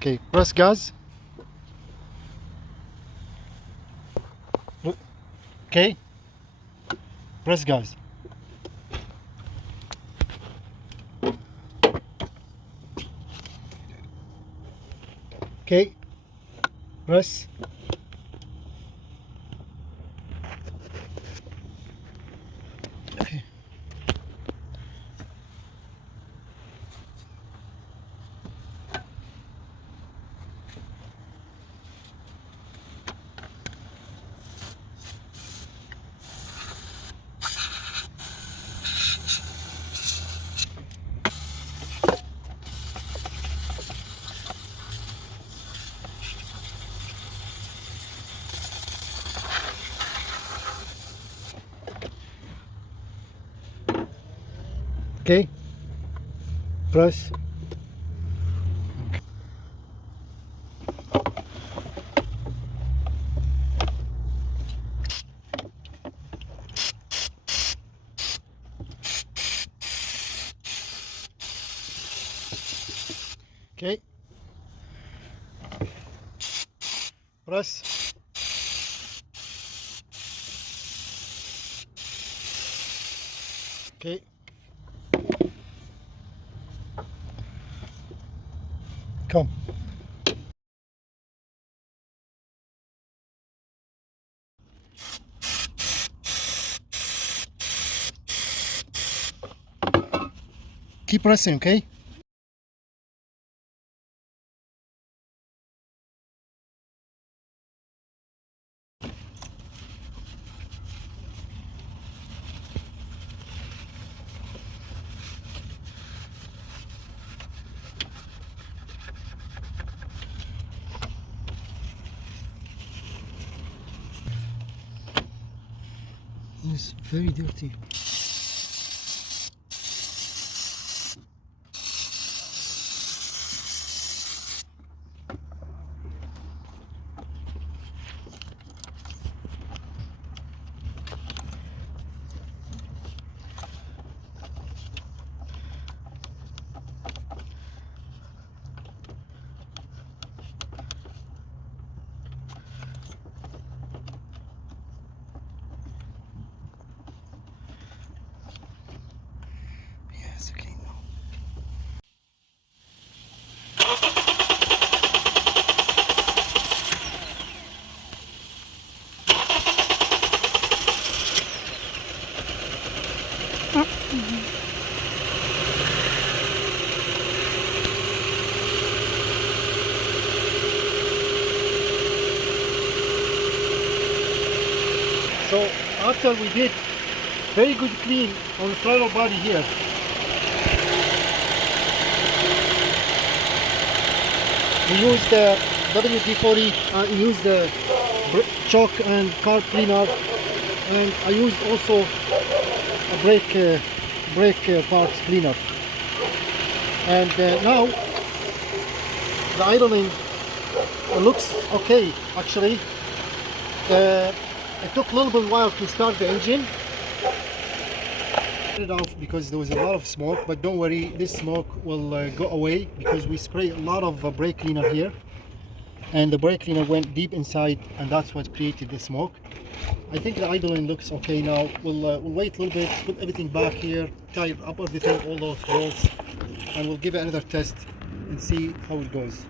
Okay, press gas. Okay, press gas. Okay, press. Okay. Okay, press. Okay, press. Okay, come. Keep pressing, okay? It's very dirty. Yes, okay, no. So after we did very good clean on the throttle body here, we used the WD-40, we used the chalk and carb cleaner, and I used also a brake parts cleaner. And now the idling looks okay actually. It took a little bit while to start the engine. It off because there was a lot of smoke, but don't worry, this smoke will go away because we spray a lot of brake cleaner here, and the brake cleaner went deep inside, and that's what created the smoke. I think the idling looks okay now. We'll wait a little bit, put everything back here, tie up everything, all those bolts, and we'll give it another test and see how it goes.